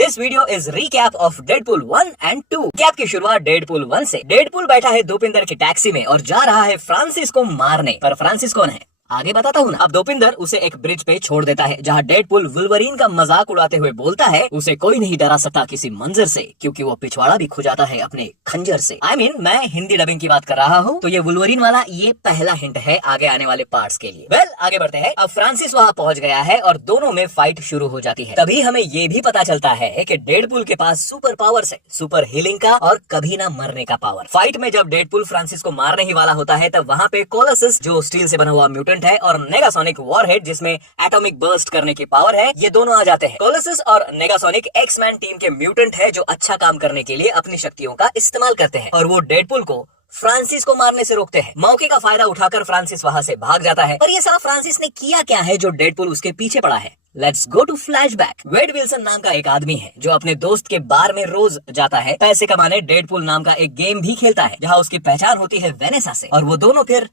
This video is recap of Deadpool 1 and 2। Cap की शुरुआत Deadpool 1 से। डेडपुल बैठा है दोपिंदर की टैक्सी में और जा रहा है फ्रांसिस को मारने। पर फ्रांसिस कौन है आगे बताता हूँ ना। अब दोपिंदर उसे एक ब्रिज पे छोड़ देता है जहाँ डेडपुल वुल्वरीन का मजाक उड़ाते हुए बोलता है उसे कोई नहीं डरा सकता किसी मंजर से, क्योंकि वो पिछवाड़ा भी खुजाता है अपने खंजर से। मैं हिंदी डबिंग की बात कर रहा हूँ। तो ये वुल्वरीन वाला ये पहला हिंट है आगे आने वाले पार्ट्स के लिए। आगे बढ़ते हैं। अब फ्रांसिस वहाँ पहुँच गया है और दोनों में फाइट शुरू हो जाती है। तभी हमें ये भी पता चलता है कि डेडपुल के पास सुपर पावर्स है, सुपर हीलिंग का और कभी ना मरने का पावर। फाइट में जब डेडपुल फ्रांसिस को मारने ही वाला होता है तब वहाँ पे कोलोसस जो स्टील से बना हुआ म्यूटेंट है और नेगासोनिक वॉरहेड जिसमें एटॉमिक बर्स्ट करने की पावर है, ये दोनों आ जाते हैं। कोलोसस और नेगासोनिक एक्समैन टीम के म्यूटेंट है जो अच्छा काम करने के लिए अपनी शक्तियों का इस्तेमाल करते हैं और वो डेडपुल को फ्रांसिस को मारने से रोकते हैं। मौके का फायदा उठाकर फ्रांसिस वहां से भाग जाता है। पर ये सारा फ्रांसिस ने किया क्या है जो डेडपुल उसके पीछे पड़ा है। Let's go to flashback. Wade Wilson नाम का एक आदमी है जो अपने दोस्त के बार में रोज जाता है पैसे कमाने। डेडपुल नाम का एक गेम भी खेलता है जहाँ उसकी पहचान होती है वेनेसा से और वो दोनों फिर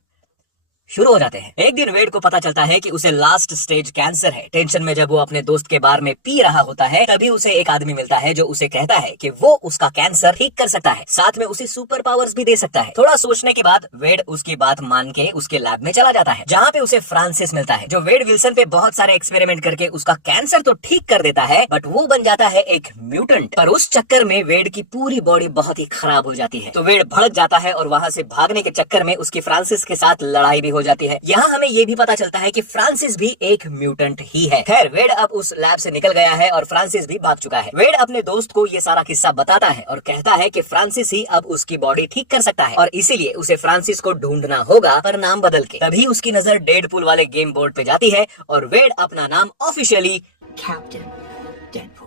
शुरू हो जाते हैं। एक दिन वेड को पता चलता है कि उसे लास्ट स्टेज कैंसर है। टेंशन में जब वो अपने दोस्त के बार में पी रहा होता है तभी उसे एक आदमी मिलता है जो उसे कहता है कि वो उसका कैंसर ठीक कर सकता है, साथ में उसे सुपर पावर्स भी दे सकता है। थोड़ा सोचने के बाद वेड उसकी बात मान के उसके लैब में चला जाता है जहाँ पे उसे फ्रांसिस मिलता है जो वेड विल्सन पे बहुत सारे एक्सपेरिमेंट करके उसका कैंसर तो ठीक कर देता है बट वो बन जाता है एक म्यूटेंट। पर उस चक्कर में वेड की पूरी बॉडी बहुत ही खराब हो जाती है तो वेड भड़क जाता है और वहाँ से भागने के चक्कर में उसकी फ्रांसिस के साथ लड़ाई भी हो जाती है। यहाँ हमें ये भी पता चलता है कि फ्रांसिस भी एक म्यूटेंट ही है। खैर वेड अब उस लैब से निकल गया है और फ्रांसिस भी भाग चुका है। वेड अपने दोस्त को ये सारा किस्सा बताता है और कहता है कि फ्रांसिस ही अब उसकी बॉडी ठीक कर सकता है और इसीलिए उसे फ्रांसिस को ढूंढना होगा पर नाम बदल के। तभी उसकी नजर डेडपुल वाले गेम बोर्ड पे जाती है और वेड अपना नाम ऑफिशियली कैप्टन डेडपुल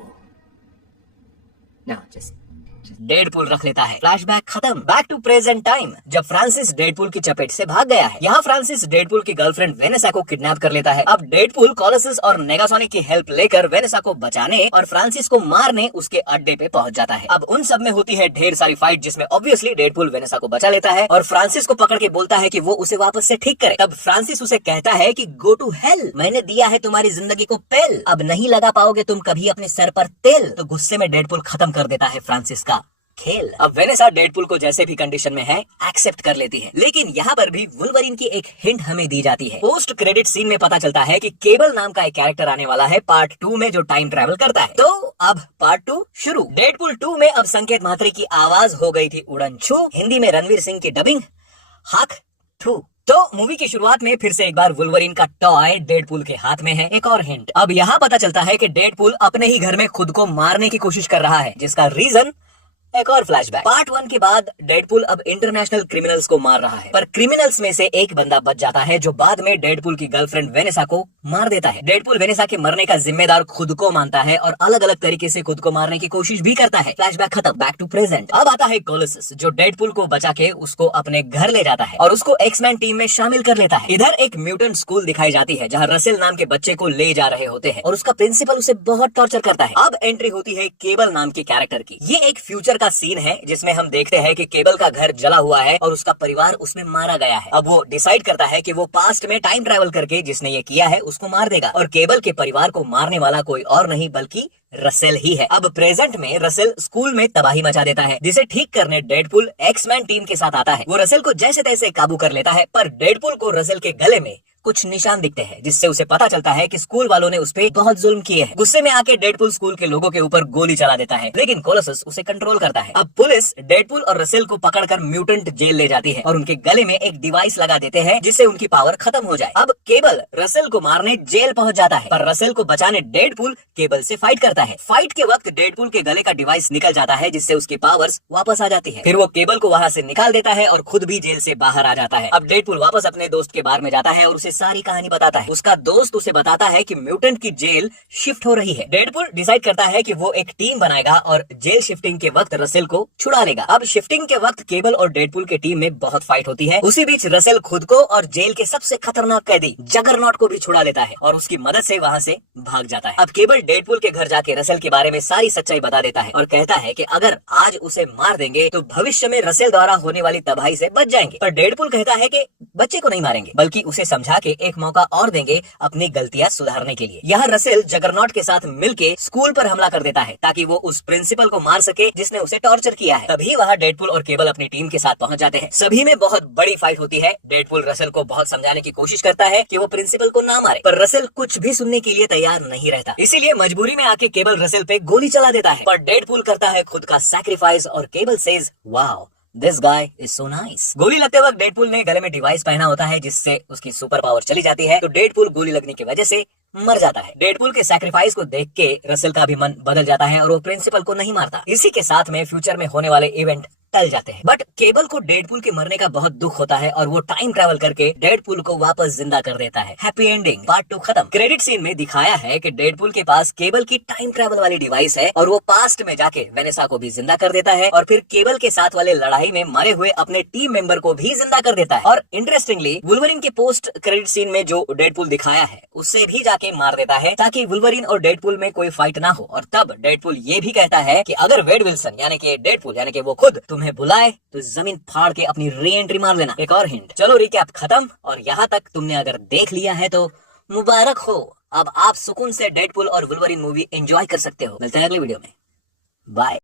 डेडपुल रख लेता है। फ्लैशबैक खत्म। Back to present time. जब फ्रांसिस डेडपुल की चपेट से भाग गया है। यहाँ फ्रांसिस डेडपुल की गर्लफ्रेंड वेनेसा को किडनैप कर लेता है। अब डेडपुल कोलोसस और नेगासोनिक की हेल्प लेकर वेनेसा को बचाने और फ्रांसिस को मारने उसके अड्डे पे पहुंच जाता है। अब उन सब में होती है ढेर सारी फाइट जिसमें ऑब्वियसली डेडपुल वेनेसा को बचा लेता है और फ्रांसिस को पकड़ के बोलता है कि वो उसे वापस से ठीक करे। तब फ्रांसिस उसे कहता है कि गो टू हेल, मैंने दिया है तुम्हारी जिंदगी को पेल, अब नहीं लगा पाओगे तुम कभी अपने सर पर तेल। तो गुस्से में डेडपुल खत्म कर देता है फ्रांसिस का खेल। अब वेनेसा डेडपुल को जैसे भी कंडीशन में है एक्सेप्ट कर लेती है। लेकिन यहाँ पर भी वुल्वरीन की एक हिंट हमें दी जाती है। पोस्ट क्रेडिट सीन में पता चलता है कि केबल नाम का एक कैरेक्टर आने वाला है पार्ट 2 में जो टाइम ट्रेवल करता है। तो अब पार्ट 2 शुरू। डेडपुल 2 में अब संकेत म्हात्रे की आवाज हो गई थी उड़न छू। हिंदी में रणवीर सिंह की डबिंग हक थू। तो मूवी की शुरुआत में फिर से एक बार वुल्वरीन का टॉय डेडपुल के हाथ में है। एक और हिंट, अब यहाँ पता चलता है कि डेडपुल अपने ही घर में खुद को मारने की कोशिश कर रहा है जिसका रीजन एक और फ्लैशबैक। पार्ट 1 के बाद डेडपुल अब इंटरनेशनल क्रिमिनल्स को मार रहा है पर क्रिमिनल्स में से एक बंदा बच जाता है जो बाद में डेडपुल की गर्लफ्रेंड वेनेसा को मार देता है। डेडपुल वेनेसा के मरने का जिम्मेदार खुद को मानता है और अलग अलग तरीके से खुद को मारने की कोशिश भी करता है। फ्लैशबैक खत्म। Back to present. अब आता है कोलोसस जो डेडपुल को बचा के उसको अपने घर ले जाता है और उसको एक्समैन टीम में शामिल कर लेता है। इधर एक म्यूटेंट स्कूल दिखाई जाती है जहाँ रसेल नाम के बच्चे को ले जा रहे होते हैं और उसका प्रिंसिपल उसे बहुत टॉर्चर करता है। अब एंट्री होती है केबल नाम के कैरेक्टर की। ये एक फ्यूचर का सीन है जिसमें हम देखते हैं कि केबल का घर जला हुआ है और उसका परिवार उसमें मारा गया है। अब वो डिसाइड करता है कि वो पास्ट में टाइम ट्रैवल करके जिसने ये किया है उसको मार देगा और केबल के परिवार को मारने वाला कोई और नहीं बल्कि रसेल ही है। अब प्रेजेंट में रसेल स्कूल में तबाही मचा देता है जिसे ठीक करने डेडपुल एक्समैन टीम के साथ आता है। वो रसेल को जैसे तैसे काबू कर लेता है पर डेडपुल को रसेल के गले में कुछ निशान दिखते हैं जिससे उसे पता चलता है कि स्कूल वालों ने उस पे बहुत जुल्म किए हैं। गुस्से में आके डेडपुल स्कूल के लोगों के ऊपर गोली चला देता है लेकिन कोलोसस उसे कंट्रोल करता है। अब पुलिस डेडपुल और रसेल को पकड़कर म्यूटेंट जेल ले जाती है और उनके गले में एक डिवाइस लगा देते हैं जिससे उनकी पावर खत्म हो जाए। अब केबल रसेल को मारने जेल पहुंच जाता है पर रसेल को बचाने डेडपुल केबल से फाइट करता है। फाइट के वक्त डेडपुल के गले का डिवाइस निकल जाता है जिससे उसकी पावर्स वापस आ जाती है। फिर वो केबल को वहाँ से निकाल देता है और खुद भी जेल से बाहर आ जाता है। अब डेडपुल वापस अपने दोस्त के बार में जाता है और उसे सारी कहानी बताता है। उसका दोस्त उसे बताता है कि म्यूटेंट की जेल शिफ्ट हो रही है। डेडपुल डिसाइड करता है कि वो एक टीम बनाएगा और जेल शिफ्टिंग के वक्त रसेल को छुड़ा लेगा। अब शिफ्टिंग के वक्त केबल और डेडपुल के टीम में बहुत फाइट होती है। उसी बीच रसेल खुद को और जेल के सबसे खतरनाक कैदी जगरनॉट को भी छुड़ा लेता है और उसकी मदद से वहाँ से भाग जाता है। अब केबल डेडपुल के घर जाके रसेल के बारे में सारी सच्चाई बता देता है और कहता है कि अगर आज उसे मार देंगे तो भविष्य में रसेल द्वारा होने वाली तबाही से बच जाएंगे। पर डेडपुल कहता है कि बच्चे को नहीं मारेंगे बल्कि उसे समझा जाके एक मौका और देंगे अपनी गलतियां सुधारने के लिए। यहाँ रसेल जगरनॉट के साथ मिलके स्कूल पर हमला कर देता है ताकि वो उस प्रिंसिपल को मार सके जिसने उसे टॉर्चर किया है। तभी वहाँ डेडपूल और केबल अपनी टीम के साथ पहुंच जाते हैं। सभी में बहुत बड़ी फाइट होती है। डेडपूल रसेल को बहुत समझाने की कोशिश करता है कि वो प्रिंसिपल को ना मारे, पर रसेल कुछ भी सुनने के लिए तैयार नहीं रहता। इसीलिए मजबूरी में आके केबल रसेल पे गोली चला देता है, पर डेडपूल करता है खुद का सैक्रिफाइस और cable says wow this guy is so nice. गोली लगते वक्त डेडपूल ने गले में डिवाइस पहना होता है जिससे उसकी सुपर पावर चली जाती है, तो डेडपूल गोली लगने की वजह से मर जाता है। डेडपूल के सैक्रिफाइस को देख के रसेल का भी मन बदल जाता है और वो प्रिंसिपल को नहीं मारता। इसी के साथ में फ्यूचर में होने वाले इवेंट टल जाते हैं। बट केबल को डेडपूल के मरने का बहुत दुख होता है और वो टाइम ट्रैवल करके डेडपूल को वापस जिंदा कर देता है। हैप्पी एंडिंग पार्ट 2 खत्म। क्रेडिट सीन में दिखाया है कि डेडपूल के पास केबल की टाइम ट्रैवल वाली डिवाइस है और वो पास्ट में जाके वेनेसा को भी जिंदा कर देता है और फिर केबल के साथ वाले लड़ाई में मरे हुए अपने टीम मेंबर को भी जिंदा कर देता है। और इंटरेस्टिंगली वुल्वरिन के पोस्ट क्रेडिट सीन में जो डेडपूल दिखाया है उससे भी जाके मार देता है ताकि वुल्वरिन और डेडपूल में कोई फाइट ना हो। और तब डेडपूल ये भी कहता है कि अगर वेड विल्सन यानी कि डेडपूल यानी कि वो खुद तुम्हें बुलाए तो जमीन फाड़ के अपनी री एंट्री मार लेना। एक और हिंट। चलो रिकैप खत्म, और यहाँ तक तुमने अगर देख लिया है तो मुबारक हो। अब आप सुकून से डेडपूल और वुल्वरिन मूवी एंजॉय कर सकते हो। मिलते हैं अगले वीडियो में। बाय।